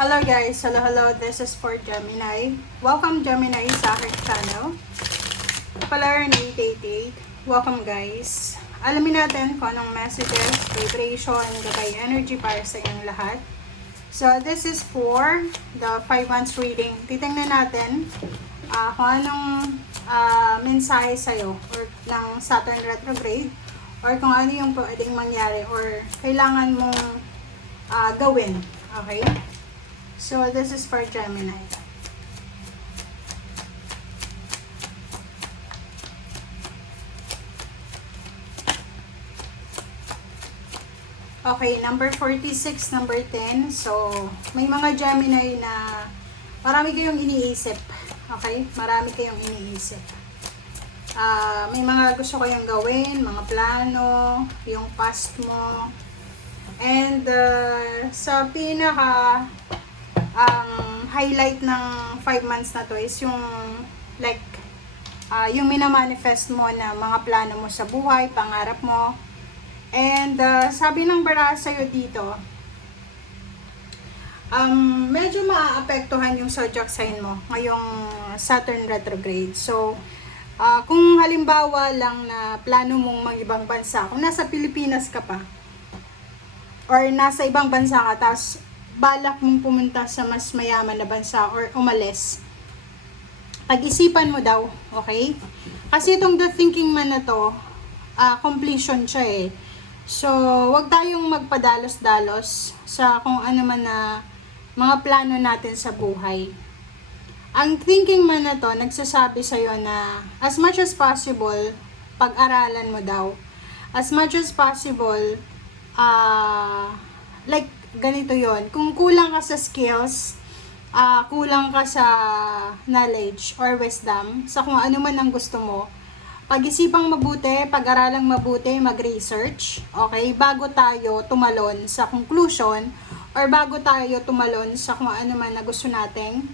Hello guys, hello, this is for Gemini. Welcome Gemini sa aking channel. Palaran 888. Welcome guys. Alamin natin kung anong messages, vibration, gabay energy para sa inyong lahat. So this is for the 5 months reading. Titingnan natin kung anong mensahe sa'yo or ng Saturn retrograde or kung ano yung pwedeng mangyari or kailangan mong gawin. Okay? So, this is for Gemini. Okay, number 46, number 10. So, may mga Gemini na marami kayong iniisip. Okay? Marami kayong iniisip. May mga gusto kayong gawin, mga plano, yung past mo. And sa pinaka highlight ng 5 months na to is yung like yung minamanifest mo na mga plano mo sa buhay, pangarap mo. And sabi ng bara sa'yo dito, medyo maaapektuhan yung zodiac sign mo ngayong Saturn retrograde. So kung halimbawa lang na plano mong mag-ibang bansa, kung nasa Pilipinas ka pa or nasa ibang bansa ka, tapos balak mong pumunta sa mas mayaman na bansa or umalis, pag-isipan mo daw, okay? Kasi itong the thinking man na to, completion siya eh. So, wag tayong magpadalos-dalos sa kung ano man na mga plano natin sa buhay. Ang thinking man na to, nagsasabi sa'yo na as much as possible, pag-aralan mo daw. As much as possible, like, ganito yon. Kung kulang ka sa skills, kulang ka sa knowledge or wisdom, sa kung ano man ang gusto mo, pag-isipang mabuti, pag-aralang mabuti, mag-research, okay, bago tayo tumalon sa conclusion or bago tayo tumalon sa kung ano man na gusto nating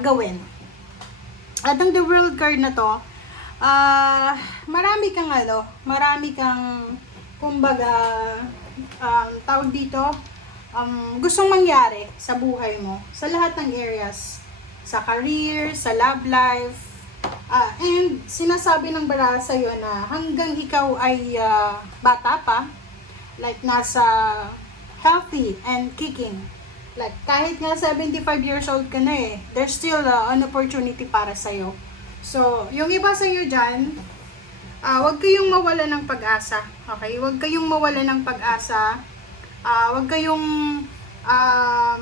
gawin. At ang The World card na to, marami kang kumbaga, tawag dito, gustong mangyari sa buhay mo, sa lahat ng areas, sa career, sa love life, and sinasabi ng bara sa'yo na hanggang ikaw ay bata pa, like nasa healthy and kicking, like kahit nga 75 years old ka na eh, there's still an opportunity para sa'yo. So, yung iba sa'yo dyan, huwag kayong mawala ng pag-asa, okay? Huwag kayong mawala ng pag-asa. Huwag kayong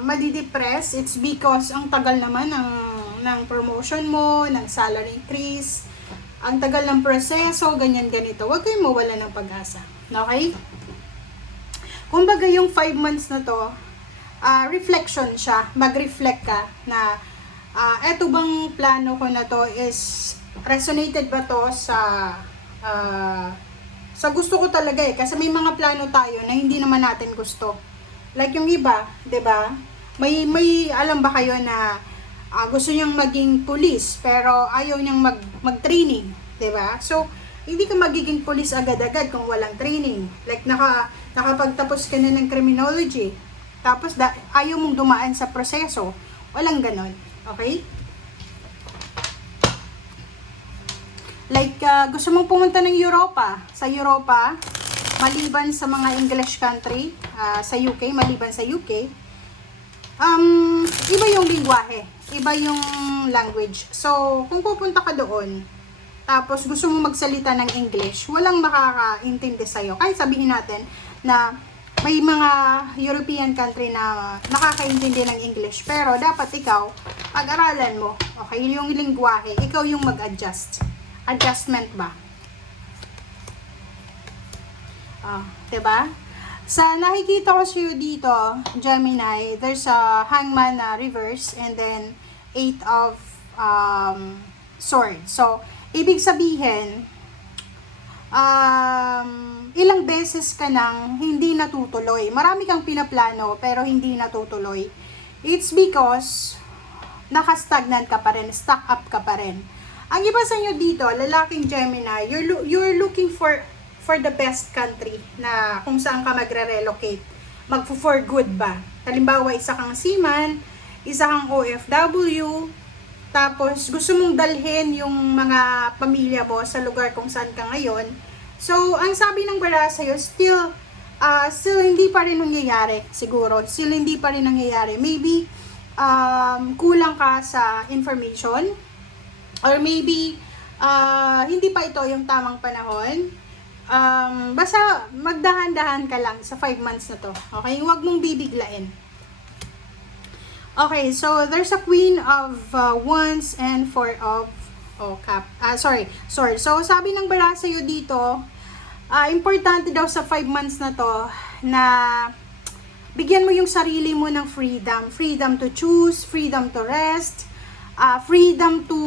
madidepress. It's because ang tagal naman ng promotion mo, ng salary increase, ang tagal ng proseso, ganyan-ganito. Huwag kayong mawala ng pag-asa. Okay? Kumbaga yung 5 months na to, reflection siya. Mag-reflect ka na eto bang plano ko na to is resonated ba to sa gusto ko talaga eh, kasi may mga plano tayo na hindi naman natin gusto. Like yung iba, 'di ba? May alam ba kayo na gusto niyang maging police pero ayaw niyang mag-training, 'di ba? So, hindi ka magiging police agad-agad kung walang training. Like nakapagtapos ka na ng criminology, tapos ayaw mong dumaan sa proseso. Walang ganon. Okay? Like, gusto mong pumunta ng Europa. Sa Europa, maliban sa mga English country, sa UK, maliban sa UK, iba yung lingwahe, iba yung language. So, kung pupunta ka doon, tapos gusto mong magsalita ng English, walang makakaintindi sa'yo. Kahit sabihin natin na may mga European country na nakakaintindi ng English, pero dapat ikaw, pag-aralan mo, okay, yung lingwahe, ikaw yung mag-adjust. Adjustment ba? Diba? Sa nakikita ko sa'yo dito, Gemini, there's a hangman na reverse and then 8 of swords. So, ibig sabihin, ilang beses ka nang hindi natutuloy. Marami kang pinaplano pero hindi natutuloy. It's because nakastagnant ka pa rin, stuck up ka pa rin. Ang iba sa inyo dito, lalaking Gemini, you're looking for the best country na kung saan ka magre-relocate. magfo-for good ba? Halimbawa, isa kang seaman, isa kang OFW, tapos gusto mong dalhin yung mga pamilya mo sa lugar kung saan ka ngayon. So, ang sabi ng bara sa'yo, still hindi pa rin nangyayari siguro. Still hindi pa rin nangyayari. Maybe, kulang ka sa information, or maybe, hindi pa ito yung tamang panahon. Basta magdahan-dahan ka lang sa 5 months na to. Okay? Huwag mong bibiglain. Okay, so there's a Queen of Wands and Four of Sorry. So sabi ng bara sa'yo dito, importante daw sa 5 months na to na bigyan mo yung sarili mo ng freedom. Freedom to choose, freedom to rest, freedom to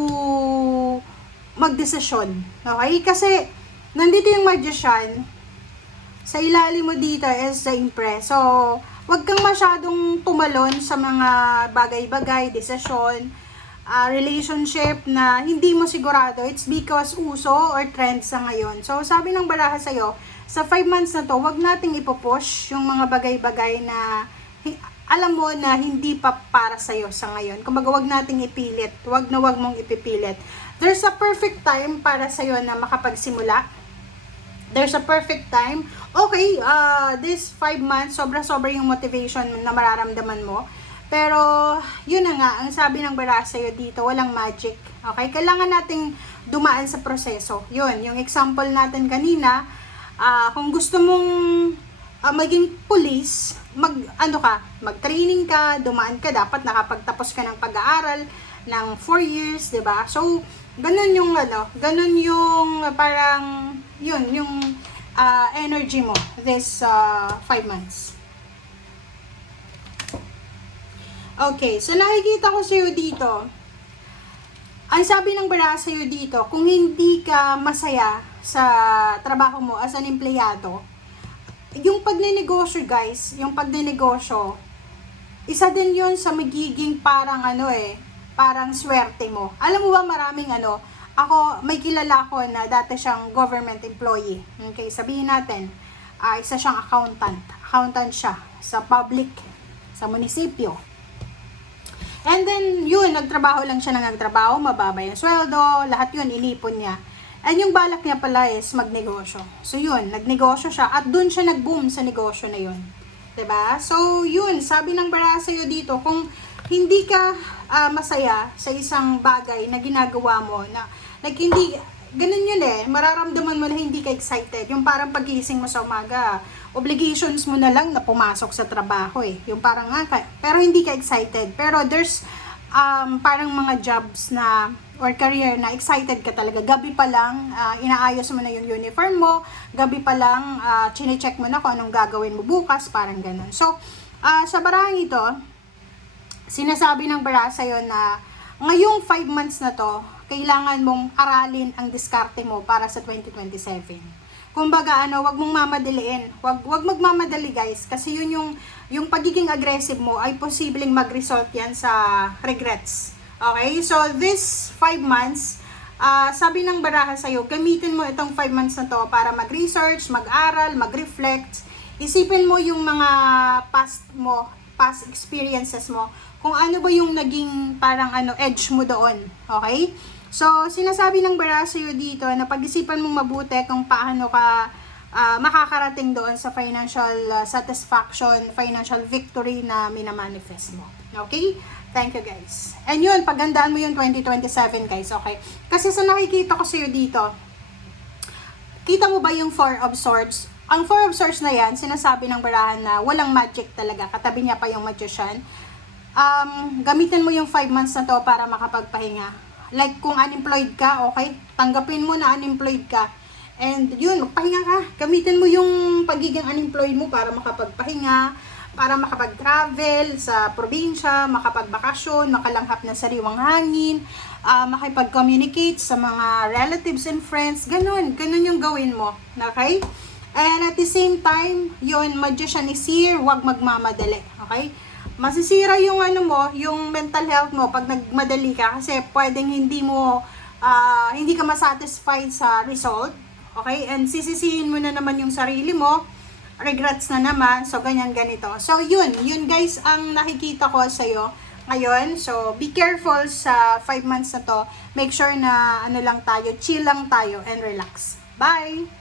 magdesisyon. Okay? Kasi nandito yung Magician, sa ilalim mo dito is the Empress. So, wag kang masyadong tumalon sa mga bagay-bagay, desisyon, relationship na hindi mo sigurado. It's because uso or trend sa ngayon. So, sabi ng baraha sa'yo, sa 5 months na to, wag nating ipopush yung mga bagay-bagay na alam mo na hindi pa para sa'yo sa ngayon. Kumbaga, wag nating ipilit. Wag mong ipipilit. There's a perfect time para sa'yo na makapagsimula. There's a perfect time. Okay, this 5 months, sobra-sobra yung motivation na mararamdaman mo. Pero, yun na nga, ang sabi ng bara sa'yo dito, walang magic. Okay, kailangan nating dumaan sa proseso. Yun, yung example natin kanina, kung gusto mong maging police, mag-training ka, dumaan ka, dapat nakapagtapos ka ng pag-aaral ng 4 years, 'di ba? So, ganun yung parang yun, yung energy mo this 5 months. Okay, so nakikita ko sa'yo dito, ang sabi ng bara sa'yo dito, kung hindi ka masaya sa trabaho mo as an empleyado, yung pagnenegosyo guys, yung pagnenegosyo, isa din yun sa magiging parang parang swerte mo. Alam mo ba maraming ako, may kilala ko na dati siyang government employee. Okay, sabihin natin, isa siyang accountant. Accountant siya sa public, sa munisipyo. And then, yun, nagtrabaho lang siya mababa yung sweldo, lahat yun, inipon niya. And yung balak niya pala is magnegosyo. So, yun, nagnegosyo siya at dun siya nag-boom sa negosyo na yun. 'Di ba? So, yun, sabi ng bara sa'yo dito, kung hindi ka masaya sa isang bagay na ginagawa mo, na hindi, ganun yun mararamdaman mo na hindi ka excited. Yung parang pagising mo sa umaga, obligations mo na lang na pumasok sa trabaho yung parang pero hindi ka excited. Pero there's parang mga jobs na or career na excited ka talaga. Gabi pa lang, inaayos mo na yung uniform mo, gabi pa lang, chine-check mo na kung anong gagawin mo bukas, parang ganun. So, sa barahang ito, sinasabi ng bara sa'yo na ngayong 5 months na to, kailangan mong aralin ang diskarte mo para sa 2027. Kumbaga, wag mong mamadaliin. Wag magmamadali, guys, kasi yun yung pagiging aggressive mo ay posibleng mag-result yan sa regrets. Okay? So, this 5 months, sabi ng baraha sa'yo, gamitin mo itong 5 months na to para mag-research, mag-aral, mag-reflect. Isipin mo yung mga past experiences mo, kung ano ba yung naging parang edge mo doon. Okay? So, sinasabi ng bara sa'yo dito na pag-isipan mong mabuti kung paano ka makakarating doon sa financial satisfaction, financial victory na minamanifest mo. Okay? Thank you, guys. And yun, pagandaan mo yung 2027, guys. Okay? Kasi sa nakikita ko sa'yo dito, kita mo ba yung 4 of Swords? Ang 4 of Swords na yan, sinasabi ng barahan na walang magic talaga. Katabi niya pa yung Magician. Gamitin mo yung 5 months na to para makapagpahinga. Like, kung unemployed ka, okay, tanggapin mo na unemployed ka. And yun, magpahinga ka. Gamitin mo yung pagiging unemployed mo para makapagpahinga, para makapag-travel sa probinsya, makapagbakasyon, makalanghap ng sariwang hangin, makipag-communicate sa mga relatives and friends. Ganun yung gawin mo. Okay? And at the same time, yun, Magician is here, huwag magmamadali. Okay? Masisira yung yung mental health mo pag nagmadali ka kasi pwedeng hindi ka masatisfied sa result. Okay? And sisisihin mo na naman yung sarili mo regrets na naman. So, ganyan, ganito. So, yun guys, ang nakikita ko sa'yo ngayon. So, be careful sa 5 months na to. Make sure na, ano lang tayo, chill lang tayo, and relax. Bye!